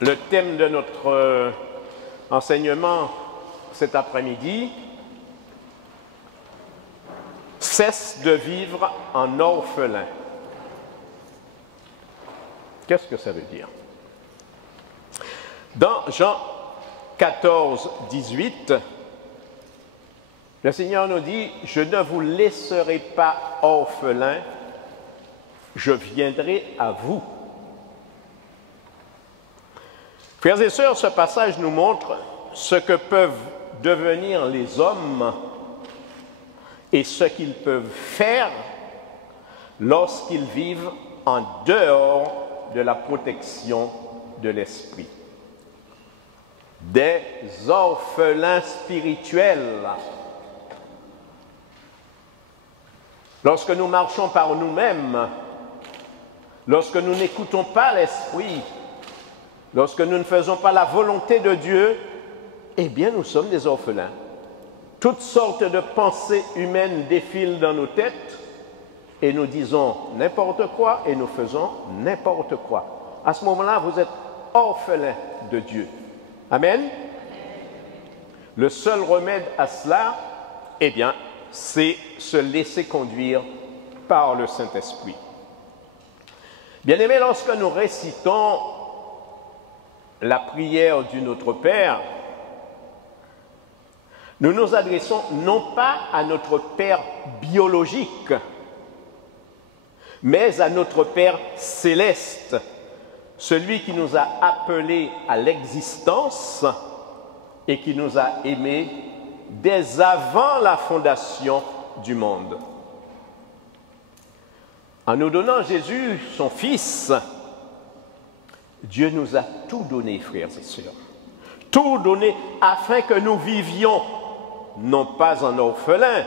Le thème de notre enseignement cet après-midi, cesse de vivre en orphelin. Qu'est-ce que ça veut dire? Dans Jean 14, 18, le Seigneur nous dit « Je ne vous laisserai pas orphelins, je viendrai à vous. » Frères et sœurs, ce passage nous montre ce que peuvent devenir les hommes et ce qu'ils peuvent faire lorsqu'ils vivent en dehors de la protection de l'esprit. Des orphelins spirituels. Lorsque nous marchons par nous-mêmes, lorsque nous n'écoutons pas l'esprit, lorsque nous ne faisons pas la volonté de Dieu, eh bien nous sommes des orphelins. Toutes sortes de pensées humaines défilent dans nos têtes et nous disons n'importe quoi et nous faisons n'importe quoi. À ce moment-là, vous êtes orphelins de Dieu. Amen. Le seul remède à cela, eh bien, c'est se laisser conduire par le Saint-Esprit. Bien-aimés, lorsque nous récitons la prière du Notre Père, nous nous adressons non pas à notre Père biologique, mais à notre Père céleste, celui qui nous a appelés à l'existence et qui nous a aimés dès avant la fondation du monde. En nous donnant Jésus, son Fils, Dieu nous a tout donné, frères et sœurs. Tout donné afin que nous vivions, non pas en orphelins,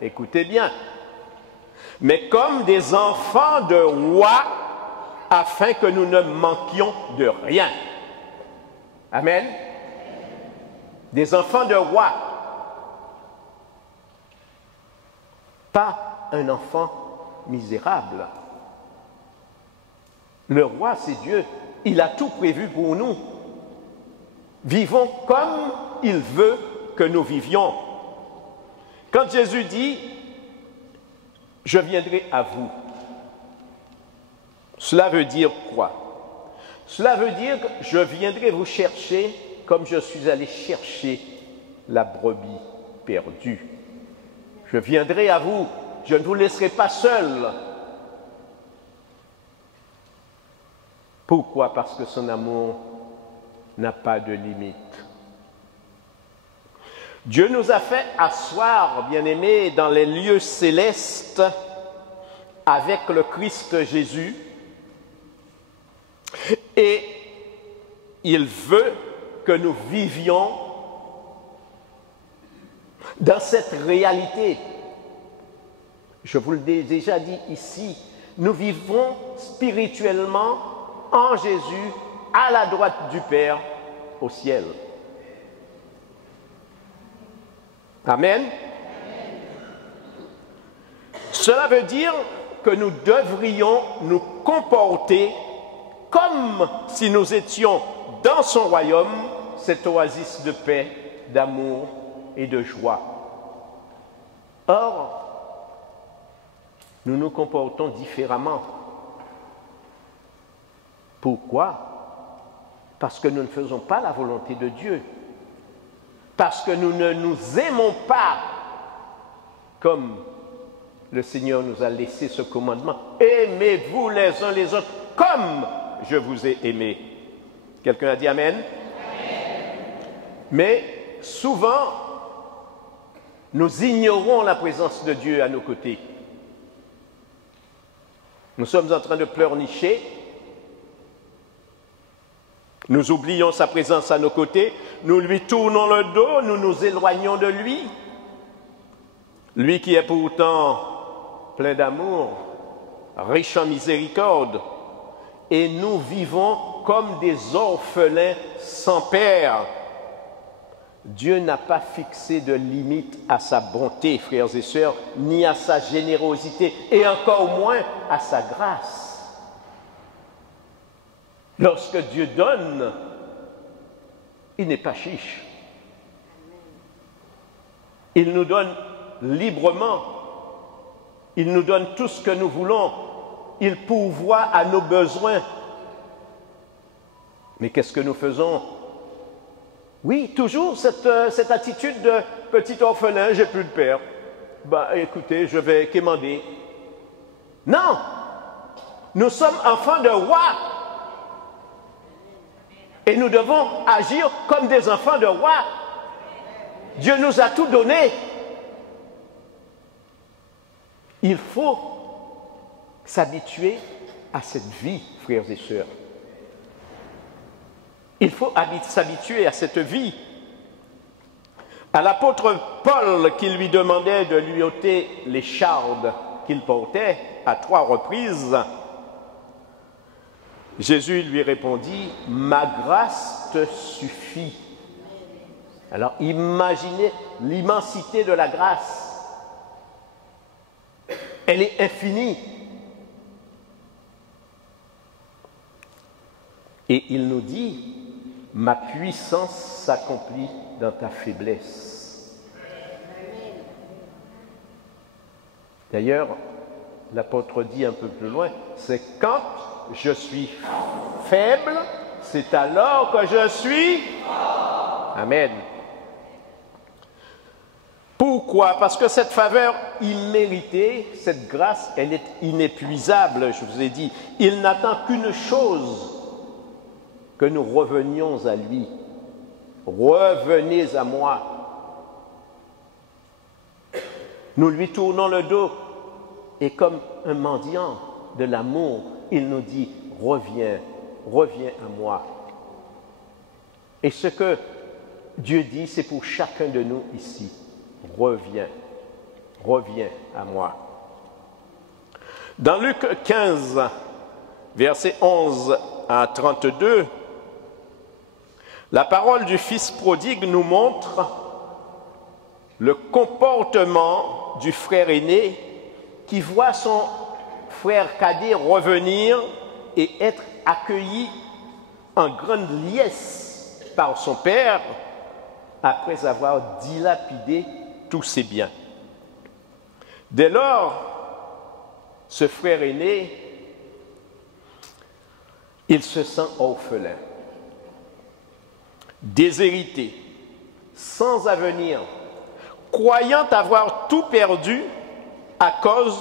écoutez bien, mais comme des enfants de roi, afin que nous ne manquions de rien. Amen. Des enfants de roi. Pas un enfant misérable. Le roi, c'est Dieu. Il a tout prévu pour nous. Vivons comme il veut que nous vivions. Quand Jésus dit « Je viendrai à vous », cela veut dire quoi? Cela veut dire que je viendrai vous chercher comme je suis allé chercher la brebis perdue. Je viendrai à vous, je ne vous laisserai pas seul. Pourquoi? Parce que son amour n'a pas de limite. Dieu nous a fait asseoir, bien-aimés, dans les lieux célestes avec le Christ Jésus. Et il veut que nous vivions dans cette réalité. Je vous l'ai déjà dit ici, nous vivons spirituellement en Jésus, à la droite du Père, au ciel. Amen. Cela veut dire que nous devrions nous comporter comme si nous étions dans son royaume, cette oasis de paix, d'amour et de joie. Or, nous nous comportons différemment. Pourquoi? Parce que nous ne faisons pas la volonté de Dieu. Parce que nous ne nous aimons pas comme le Seigneur nous a laissé ce commandement. Aimez-vous les uns les autres comme je vous ai aimé. Quelqu'un a dit Amen? Amen. Mais souvent, nous ignorons la présence de Dieu à nos côtés. Nous sommes en train de pleurnicher. Nous oublions sa présence à nos côtés. Nous lui tournons le dos, nous nous éloignons de lui. Lui qui est pourtant plein d'amour, riche en miséricorde. Et nous vivons comme des orphelins sans père. Dieu n'a pas fixé de limite à sa bonté, frères et sœurs, ni à sa générosité, et encore moins à sa grâce. Lorsque Dieu donne, il n'est pas chiche. Il nous donne librement. Il nous donne tout ce que nous voulons. Il pourvoit à nos besoins. Mais qu'est-ce que nous faisons? Oui, toujours cette attitude de petit orphelin, j'ai plus de père. Ben, écoutez, je vais quémander. Non! Nous sommes enfants de roi. Et nous devons agir comme des enfants de roi. Dieu nous a tout donné. Il faut s'habituer à cette vie, frères et sœurs. Il faut s'habituer à cette vie. À l'apôtre Paul qui lui demandait de lui ôter l'écharde qu'il portait à 3 reprises, Jésus lui répondit, « Ma grâce te suffit. » Alors imaginez l'immensité de la grâce. Elle est infinie. Et il nous dit, « Ma puissance s'accomplit dans ta faiblesse. » D'ailleurs, l'apôtre dit un peu plus loin, c'est quand je suis faible, c'est alors que je suis fort. Amen. Pourquoi? Parce que cette faveur imméritée, cette grâce, elle est inépuisable, je vous ai dit. Il n'attend qu'une chose, que nous revenions à lui. Revenez à moi. Nous lui tournons le dos et comme un mendiant de l'amour, il nous dit, reviens, reviens à moi. Et ce que Dieu dit, c'est pour chacun de nous ici. Reviens, reviens à moi. Dans Luc 15, versets 11 à 32, la parole du Fils prodigue nous montre le comportement du frère aîné qui voit son frère cadet revenir et être accueilli en grande liesse par son père après avoir dilapidé tous ses biens. Dès lors, ce frère aîné, il se sent orphelin, déshérité, sans avenir, croyant avoir tout perdu à cause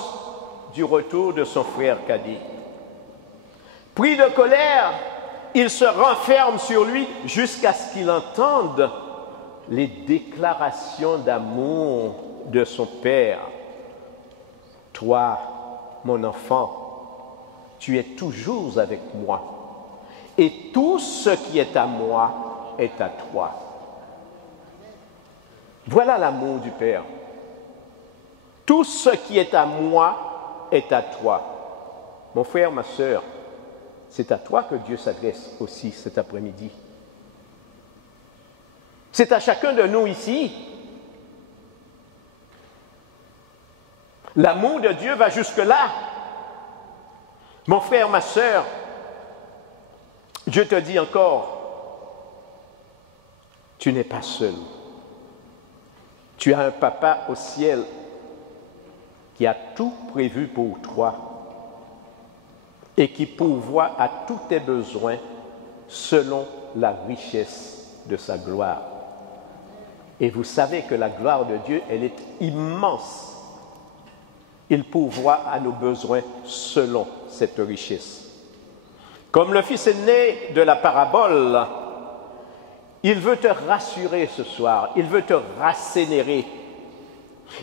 du retour de son frère cadet. Pris de colère, il se renferme sur lui jusqu'à ce qu'il entende les déclarations d'amour de son père. Toi, mon enfant, tu es toujours avec moi, et tout ce qui est à moi est à toi. Voilà l'amour du Père. Tout ce qui est à moi est à toi. Mon frère, ma sœur, c'est à toi que Dieu s'adresse aussi cet après-midi. C'est à chacun de nous ici. L'amour de Dieu va jusque-là. Mon frère, ma sœur, Dieu te dit encore, tu n'es pas seul. Tu as un papa au ciel qui a tout prévu pour toi et qui pourvoit à tous tes besoins selon la richesse de sa gloire. Et vous savez que la gloire de Dieu, elle est immense. Il pourvoit à nos besoins selon cette richesse. Comme le fils aîné de la parabole, il veut te rassurer ce soir, il veut te rassénérer,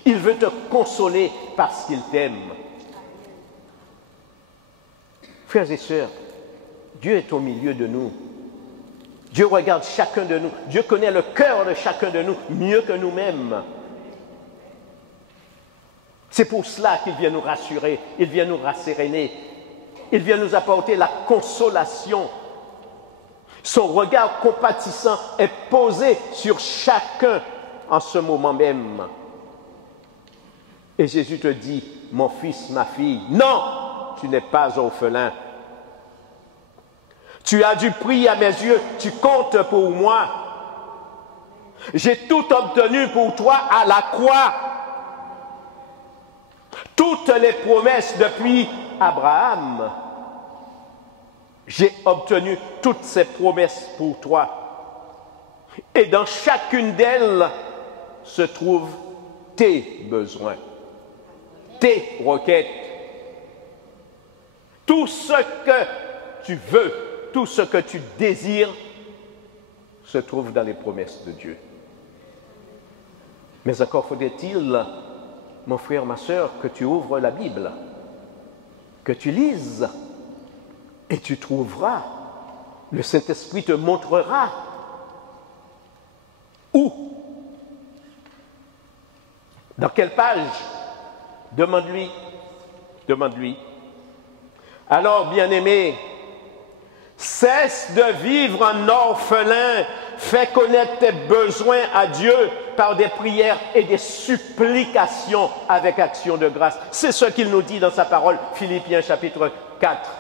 il veut te consoler parce qu'il t'aime. Frères et sœurs, Dieu est au milieu de nous. Dieu regarde chacun de nous. Dieu connaît le cœur de chacun de nous mieux que nous-mêmes. C'est pour cela qu'il vient nous rassurer, il vient nous rasséréner, il vient nous apporter la consolation. Son regard compatissant est posé sur chacun en ce moment même. Et Jésus te dit, mon fils, ma fille, non, tu n'es pas orphelin. Tu as du prix à mes yeux, tu comptes pour moi. J'ai tout obtenu pour toi à la croix. Toutes les promesses depuis Abraham, j'ai obtenu toutes ces promesses pour toi. Et dans chacune d'elles se trouvent tes besoins, tes requêtes. Tout ce que tu veux, tout ce que tu désires se trouve dans les promesses de Dieu. Mais encore faudrait-il, mon frère, ma sœur, que tu ouvres la Bible, que tu lises, et tu trouveras, le Saint-Esprit te montrera où, dans quelle page. Demande-lui, demande-lui. Alors, bien-aimé, cesse de vivre en orphelin, fais connaître tes besoins à Dieu par des prières et des supplications avec action de grâce. C'est ce qu'il nous dit dans sa parole, Philippiens chapitre 4,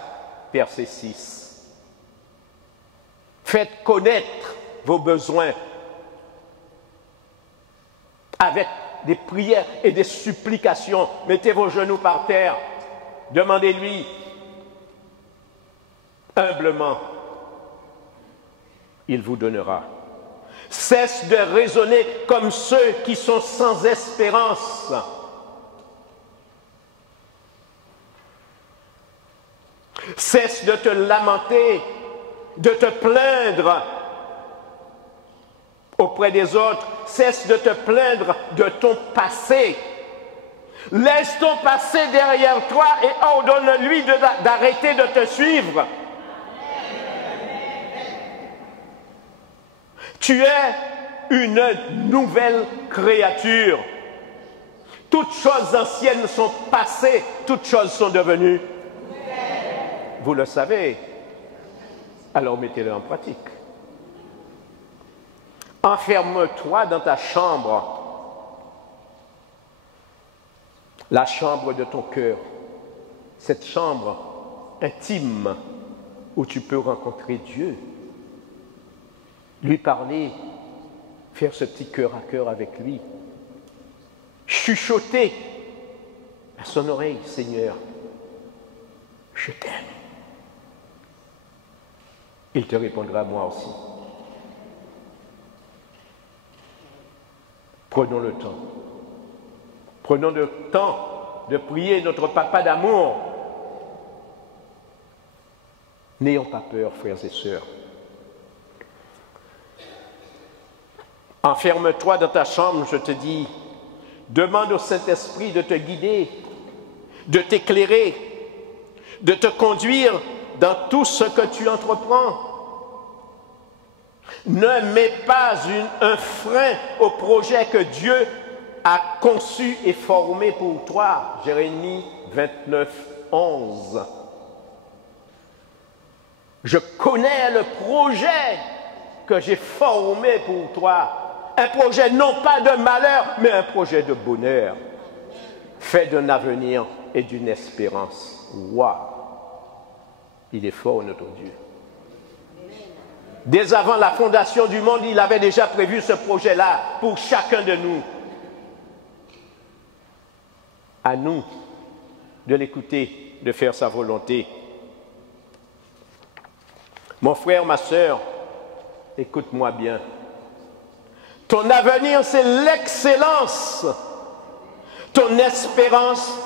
verset 6. Faites connaître vos besoins avec des prières et des supplications. Mettez vos genoux par terre, demandez-lui humblement, il vous donnera. Cesse de raisonner comme ceux qui sont sans espérance. Cesse de te lamenter, de te plaindre auprès des autres. Cesse de te plaindre de ton passé. Laisse ton passé derrière toi et ordonne-lui d'arrêter de te suivre. Tu es une nouvelle créature. Toutes choses anciennes sont passées, toutes choses sont devenues. Vous le savez. Alors mettez-le en pratique. Enferme-toi dans ta chambre, la chambre de ton cœur, cette chambre intime où tu peux rencontrer Dieu, lui parler, faire ce petit cœur à cœur avec lui, chuchoter à son oreille, Seigneur, je t'aime. Il te répondra, moi aussi. Prenons le temps. Prenons le temps de prier notre Papa d'amour. N'ayons pas peur, frères et sœurs. Enferme-toi dans ta chambre, je te dis. Demande au Saint-Esprit de te guider, de t'éclairer, de te conduire dans tout ce que tu entreprends. Ne mets pas un frein au projet que Dieu a conçu et formé pour toi. Jérémie 29, 11. Je connais le projet que j'ai formé pour toi. Un projet non pas de malheur, mais un projet de bonheur, fait d'un avenir et d'une espérance. Waouh! Il est fort, notre Dieu. Dès avant la fondation du monde, il avait déjà prévu ce projet-là pour chacun de nous. À nous de l'écouter, de faire sa volonté. Mon frère, ma sœur, écoute-moi bien. Ton avenir, c'est l'excellence. Ton espérance,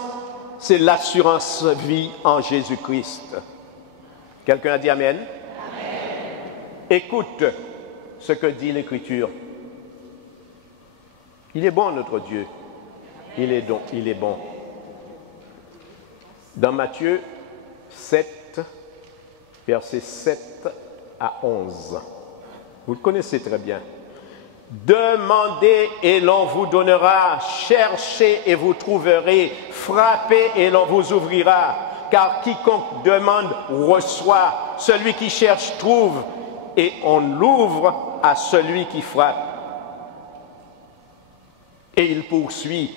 c'est l'assurance vie en Jésus-Christ. Quelqu'un a dit Amen? Amen. Écoute ce que dit l'Écriture. Il est bon, notre Dieu. Il est bon. Dans Matthieu 7, versets 7 à 11. Vous le connaissez très bien. Demandez et l'on vous donnera, cherchez et vous trouverez, frappez et l'on vous ouvrira. Car quiconque demande reçoit, celui qui cherche trouve, et on l'ouvre à celui qui frappe. Et il poursuit.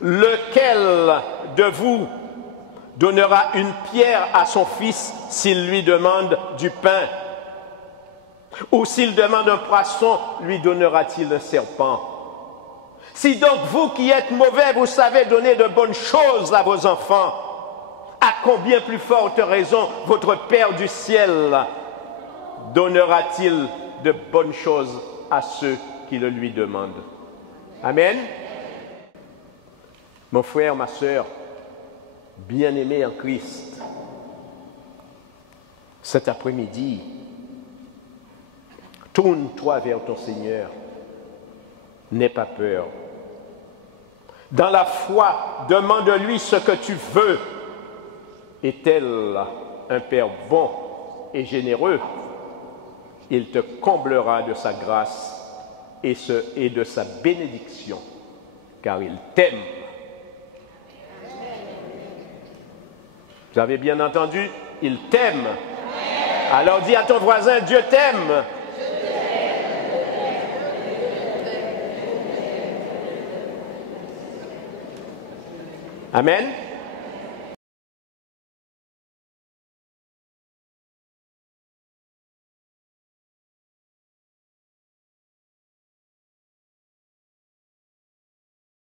Lequel de vous, donnera une pierre à son fils s'il lui demande du pain? Ou s'il demande un poisson, lui donnera-t-il un serpent? Si donc vous qui êtes mauvais, vous savez donner de bonnes choses à vos enfants, à combien plus forte raison votre Père du ciel donnera-t-il de bonnes choses à ceux qui le lui demandent? Amen. Mon frère, ma sœur, bien-aimé en Christ, cet après-midi, tourne-toi vers ton Seigneur. N'aie pas peur. Dans la foi, demande-lui ce que tu veux. Et tel un Père bon et généreux, il te comblera de sa grâce et de sa bénédiction, car il t'aime. Vous avez bien entendu? Il t'aime. Alors dis à ton voisin, Dieu t'aime. Amen.